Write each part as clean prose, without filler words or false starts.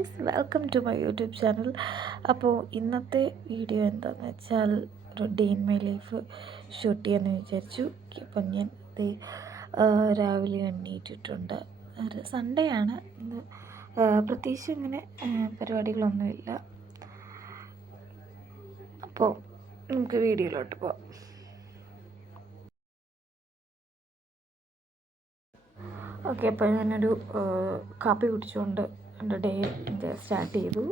Guys, welcome to my YouTube channel. അപ്പോൾ ഇന്നത്തെ video എന്താണെന്ന് വെച്ചാൽ ഒരു day in my life shoot ചെയ്യാമെന്ന് വിചാരിച്ചു. അപ്പം ഞാൻ രാവിലെ എണ്ണീറ്റിട്ടുണ്ട്. ഒരു സൺഡേ ആണ് ഇന്ന്. പ്രത്യേകിച്ച് ഇങ്ങനെ പരിപാടികളൊന്നുമില്ല. അപ്പോൾ നമുക്ക് വീഡിയോയിലോട്ട് പോവാം. ഓക്കെ, അപ്പോൾ ഞാനൊരു കാപ്പി കുടിച്ചുകൊണ്ട് എൻ്റെ ഡേ സ്റ്റാർട്ട് ചെയ്തു.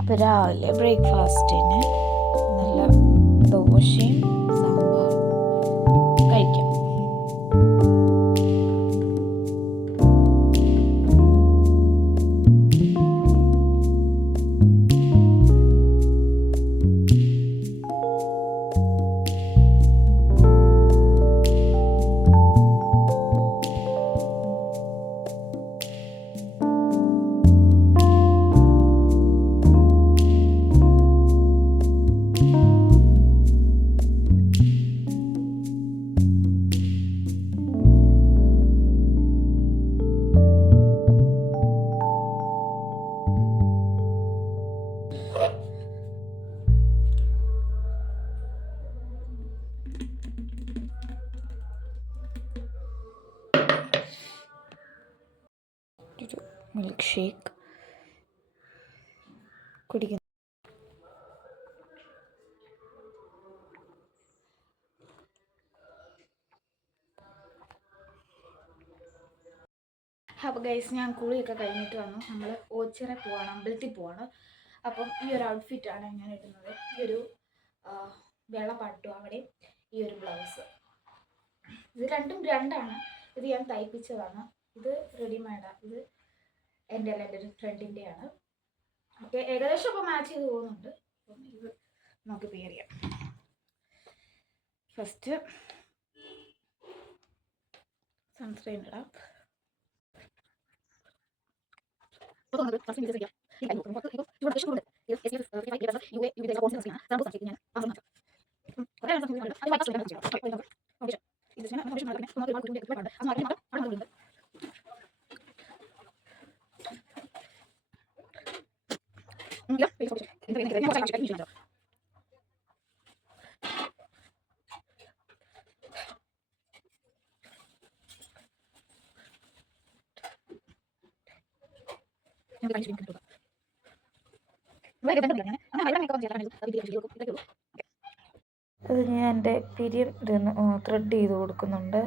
അപ്പോൾ രാവിലെ ബ്രേക്ക്ഫാസ്റ്റിന് നല്ല ദോശയും സാമ്പാറും കഴിക്കാം. ഒരു മിൽക്ക് ഷേക്ക് കുടിക്കുന്നു. അപ്പോൾ ഗൈസ്, ഞാൻ കുളിയൊക്കെ കഴിഞ്ഞിട്ട് വന്നു. നമ്മൾ ഓച്ചിറ പോവാണ്, അമ്പലത്തിൽ പോവാണ്. അപ്പം ഈ ഒരു ഔട്ട്ഫിറ്റാണ് ഞാൻ ഇടുന്നത്. ഈ ഒരു വെള്ള പട്ടു, അവിടെ ഈ ഒരു ബ്ലൗസ്. ഇത് രണ്ടും രണ്ടാണ്. ഇത് ഞാൻ തയ്പ്പിച്ചതാണ്. ഇത് റെഡിമെയ്ഡാണ്. ഇത് എൻ്റെ അല്ല, എൻ്റെ ഒരു ഫ്രണ്ടിൻ്റെയാണ്. ഓക്കെ, ഏകദേശം ഇപ്പോൾ മാച്ച് ചെയ്ത് പോകുന്നുണ്ട്. അപ്പം ഇത് നമുക്ക് പെയർ ചെയ്യാം. ഫസ്റ്റ് സൺസ്ക്രീൻ ഇടാം. അത് ഞാൻ എൻ്റെ പിരിയം ത്രെഡ് ചെയ്ത് കൊടുക്കുന്നുണ്ട്.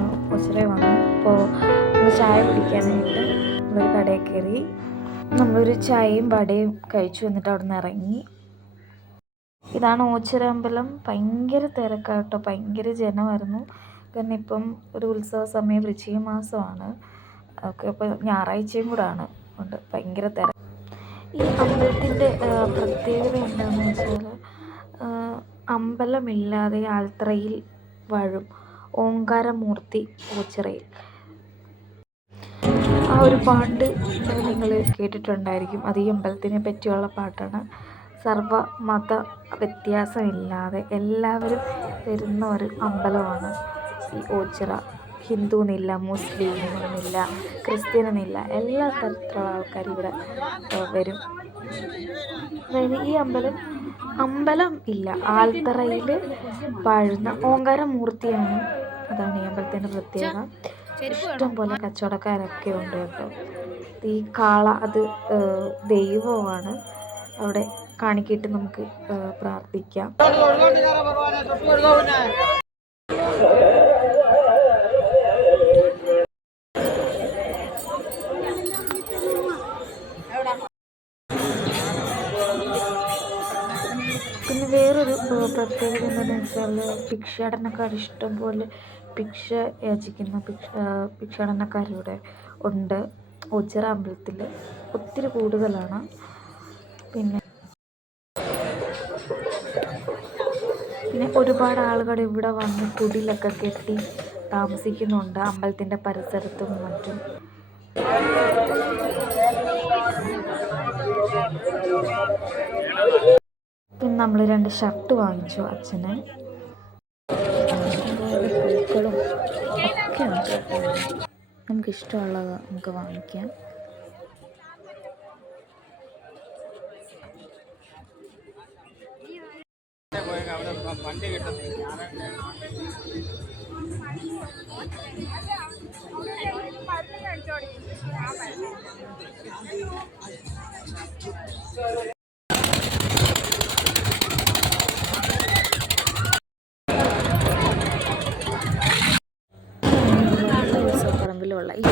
പോവാണ്. ഓച്ചിറ വന്നു. അപ്പോൾ നമ്മൾ ചായ കുടിക്കാനായിട്ട് നമ്മളൊരു കടയിൽ കയറി നമ്മളൊരു ചായയും വടയും കഴിച്ചു. എന്നിട്ട് അവിടെ നിന്ന് ഇറങ്ങി. ഇതാണ് ഓച്ചിറ അമ്പലം. ഭയങ്കര തിരക്കാട്ടോ, ഭയങ്കര ജനമായിരുന്നു. കാരണം ഇപ്പം ഒരു ഉത്സവ സമയം, വൃശ്ചിക മാസമാണ് ഒക്കെ, ഇപ്പോൾ ഞായറാഴ്ചയും കൂടെ ആണ്. അതുകൊണ്ട് ഭയങ്കര തിരക്ക്. ഈ അമ്പലത്തിൻ്റെ പ്രത്യേകത എന്താണെന്ന് വെച്ചാൽ, അമ്പലമില്ലാതെ ആൽത്തറയിൽ വാഴും ഓങ്കാരമൂർത്തി ഓച്ചിറയിൽ. ആ ഒരു പാട്ട് നിങ്ങൾ കേട്ടിട്ടുണ്ടായിരിക്കും. അത് ഈ അമ്പലത്തിനെ പറ്റിയുള്ള പാട്ടാണ്. സർവ മത വ്യത്യാസമില്ലാതെ എല്ലാവരും വരുന്ന ഒരു അമ്പലമാണ് ഈ ഓച്ചിറ. ഹിന്ദു എന്നില്ല, മുസ്ലിം എന്നില്ല, ക്രിസ്ത്യൻ എന്നില്ല, എല്ലാ തരത്തിലുള്ള ആൾക്കാരും ഇവിടെ വരും. അതായത് ഈ അമ്പലം ഇല്ല, ആൽത്തറയിൽ വാഴുന്ന ഓങ്കാരമൂർത്തിയാണ്. അതാണ് ഈ അമ്പലത്തിൻ്റെ പ്രത്യേകത. ഇഷ്ടം പോലെ കച്ചവടക്കാരൊക്കെ ഉണ്ട് കേട്ടോ. ഈ കാള അത് ദൈവമാണ്. അവിടെ കാണിക്കിട്ട് നമുക്ക് പ്രാർത്ഥിക്കാം. പിന്നെ വേറൊരു പ്രത്യേകത എന്താണെന്ന് വെച്ചാൽ, ഭിക്ഷാടനക്കാർ ഇഷ്ടം പോലെ ഭിക്ഷ യാചിക്കുന്ന ഭിക്ഷാടനക്കാരിവിടെ ഉണ്ട്. ഓച്ചിറ അമ്പലത്തിൽ ഒത്തിരി കൂടുതലാണ്. പിന്നെ ഒരുപാട് ആളുകൾ ഇവിടെ വന്ന് കുടിലൊക്കെ കെട്ടി താമസിക്കുന്നുണ്ട് അമ്പലത്തിൻ്റെ പരിസരത്തും മറ്റും. പിന്നെ നമ്മൾ 2 ഷർട്ട് വാങ്ങിച്ചു അച്ഛന്. പൂക്കളും ഒക്കെ ഉണ്ട്. നമുക്കിഷ്ടമുള്ളത് നമുക്ക് വാങ്ങിക്കാം. ഉത്സവപ്പറമ്പിലുള്ള ഈ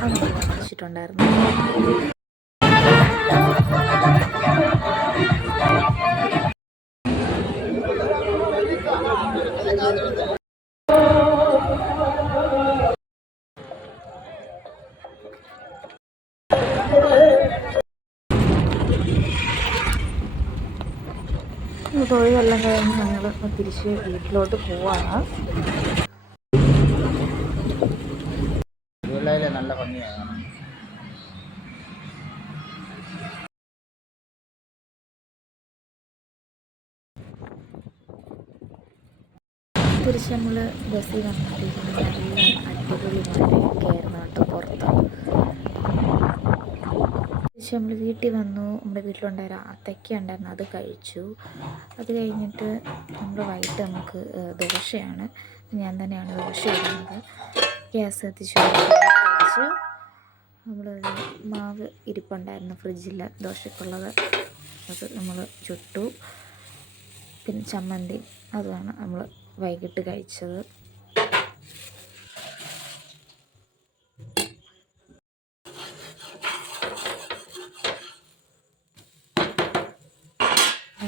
വാങ്ങിച്ചിട്ടുണ്ടായിരുന്നു. തൊഴിലെല്ലാം കഴിഞ്ഞ് ഞങ്ങൾ തിരിച്ച് വീട്ടിലോട്ട് പോവാണ്. നല്ല ഭംഗിയാണ്. തിരിച്ച് നമ്മൾ ബസ്സിൽ വന്നിട്ടിരിക്കുന്നത് നല്ല അടിപൊളി മഴയൊക്കെ ആയിരുന്നു കേട്ടോ പുറത്ത്. തിരിച്ച് നമ്മൾ വീട്ടിൽ വന്നു. നമ്മുടെ വീട്ടിലുണ്ടായ അത്തയ്ക്ക ഉണ്ടായിരുന്നു, അത് കഴിച്ചു. അത് കഴിഞ്ഞിട്ട് നമ്മൾ വൈകിട്ട് നമുക്ക് ദോശയാണ്. ഞാൻ തന്നെയാണ് ദോശ ഇടുന്നത്. ഗ്യാസ് കത്തിച്ച് കഴിച്ച് നമ്മളത് മാവ് ഇരിപ്പുണ്ടായിരുന്നു ഫ്രിഡ്ജിൽ ദോശക്കുള്ളത്, അത് നമ്മൾ ചുട്ടു. പിന്നെ ചമ്മന്തി, അതാണ് നമ്മൾ വൈകിട്ട് കഴിച്ചത്.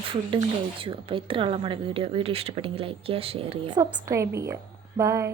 ഫുഡും കഴിച്ചു. അപ്പോൾ ഇത്രയുള്ള നമ്മുടെ വീഡിയോ ഇഷ്ടപ്പെട്ടെങ്കിൽ ലൈക്ക് ചെയ്യുക, ഷെയർ ചെയ്യുക, സബ്സ്ക്രൈബ് ചെയ്യുക. ബൈ.